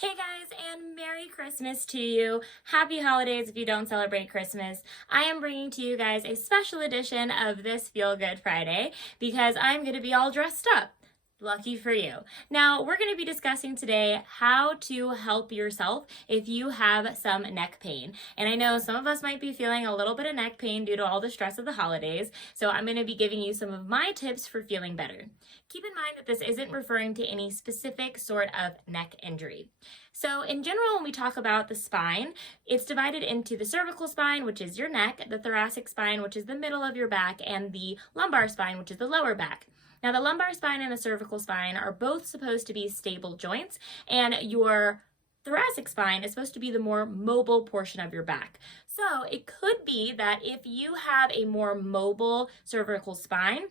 Hey guys, and Merry Christmas to you. Happy holidays if you don't celebrate Christmas. I am bringing to you guys a special edition of this Feel Good Friday because I'm going to be all dressed up. Lucky for you. Now, we're going to be discussing today how to help yourself if you have some neck pain. And I know some of us might be feeling a little bit of neck pain due to all the stress of the holidays, so I'm going to be giving you some of my tips for feeling better. Keep in mind that this isn't referring to any specific sort of neck injury. So in general, when we talk about the spine, it's divided into the cervical spine, which is your neck, the thoracic spine, which is the middle of your back, and the lumbar spine, which is the lower back. Now, the lumbar spine and the cervical spine are both supposed to be stable joints, and your thoracic spine is supposed to be the more mobile portion of your back. So it could be that if you have a more mobile cervical spine,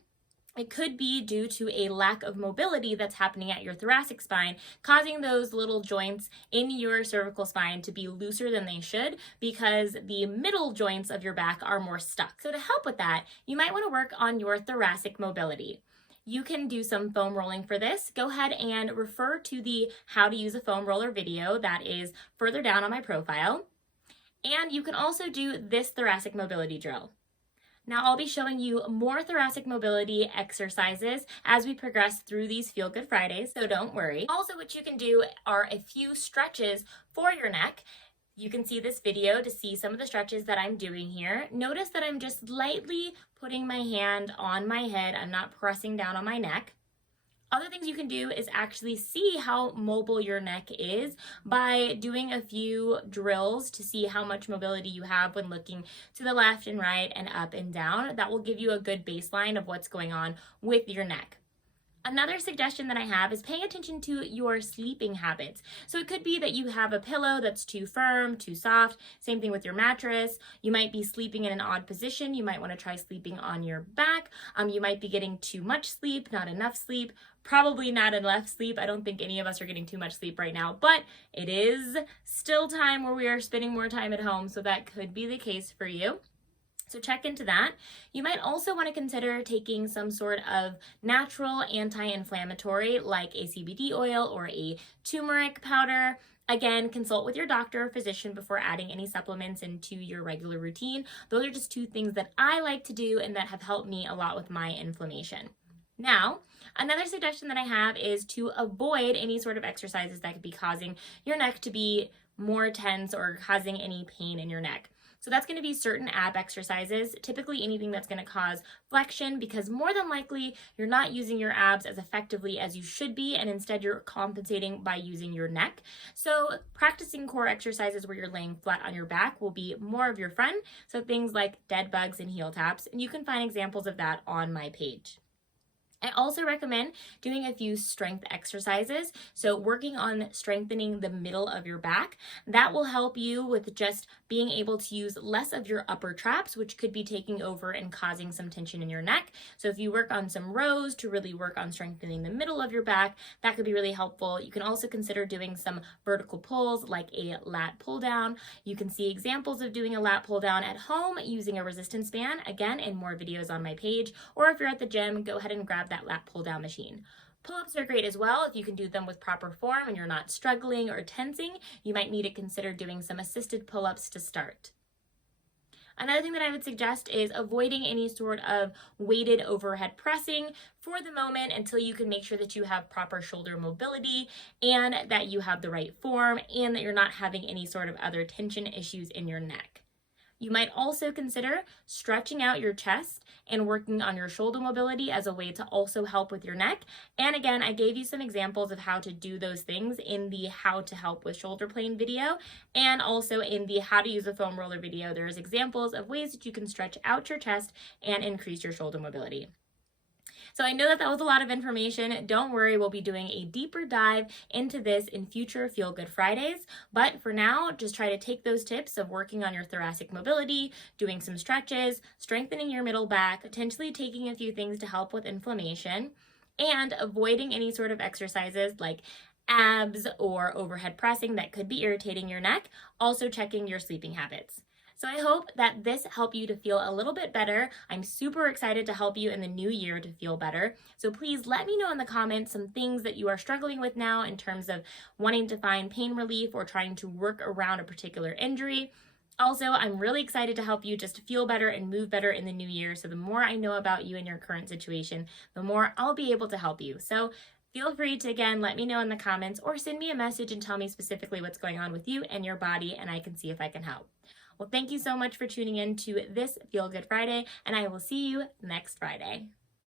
it could be due to a lack of mobility that's happening at your thoracic spine, causing those little joints in your cervical spine to be looser than they should because the middle joints of your back are more stuck. So to help with that, you might want to work on your thoracic mobility. You can do some foam rolling for this. Go ahead and refer to the how to use a foam roller video that is further down on my profile. And you can also do this thoracic mobility drill. Now I'll be showing you more thoracic mobility exercises as we progress through these Feel Good Fridays, so don't worry. Also, what you can do are a few stretches for your neck. You can see this video to see some of the stretches that I'm doing here. Notice that I'm just lightly putting my hand on my head. I'm not pressing down on my neck. Other things you can do is actually see how mobile your neck is by doing a few drills to see how much mobility you have when looking to the left and right and up and down. That will give you a good baseline of what's going on with your neck. Another suggestion that I have is paying attention to your sleeping habits. So it could be that you have a pillow that's too firm, too soft. Same thing with your mattress. You might be sleeping in an odd position. You might want to try sleeping on your back. You might be getting too much sleep, not enough sleep, probably not enough sleep. I don't think any of us are getting too much sleep right now, but it is still time where we are spending more time at home, so that could be the case for you. So check into that. You might also want to consider taking some sort of natural anti-inflammatory like a CBD oil or a turmeric powder. Again, consult with your doctor or physician before adding any supplements into your regular routine. Those are just two things that I like to do and that have helped me a lot with my inflammation. Now, another suggestion that I have is to avoid any sort of exercises that could be causing your neck to be more tense or causing any pain in your neck. So that's going to be certain ab exercises, typically anything that's going to cause flexion, because more than likely you're not using your abs as effectively as you should be, and instead you're compensating by using your neck. So practicing core exercises where you're laying flat on your back will be more of your friend. So things like dead bugs and heel taps, and you can find examples of that on my page. I also recommend doing a few strength exercises. So working on strengthening the middle of your back, that will help you with just being able to use less of your upper traps, which could be taking over and causing some tension in your neck. So if you work on some rows to really work on strengthening the middle of your back, that could be really helpful. You can also consider doing some vertical pulls like a lat pull down. You can see examples of doing a lat pull down at home using a resistance band, again, in more videos on my page. Or if you're at the gym, go ahead and grab that lat pull down machine. Pull-ups are great as well if you can do them with proper form and you're not struggling or tensing. You might need to consider doing some assisted pull-ups to start. Another thing that I would suggest is avoiding any sort of weighted overhead pressing for the moment until you can make sure that you have proper shoulder mobility and that you have the right form and that you're not having any sort of other tension issues in your neck. You might also consider stretching out your chest and working on your shoulder mobility as a way to also help with your neck. And again, I gave you some examples of how to do those things in the how to help with shoulder pain video, and also in the how to use a foam roller video. There's examples of ways that you can stretch out your chest and increase your shoulder mobility. So I know that was a lot of information. Don't worry, we'll be doing a deeper dive into this in future Feel Good Fridays. But for now, just try to take those tips of working on your thoracic mobility, doing some stretches, strengthening your middle back, potentially taking a few things to help with inflammation, and avoiding any sort of exercises like abs or overhead pressing that could be irritating your neck. Also checking your sleeping habits. So I hope that this helped you to feel a little bit better. I'm super excited to help you in the new year to feel better. So please let me know in the comments some things that you are struggling with now in terms of wanting to find pain relief or trying to work around a particular injury. Also, I'm really excited to help you just feel better and move better in the new year. So the more I know about you and your current situation, the more I'll be able to help you. So feel free to, again, let me know in the comments or send me a message and tell me specifically what's going on with you and your body, and I can see if I can help. Well, thank you so much for tuning in to this Feel Good Friday, and I will see you next Friday.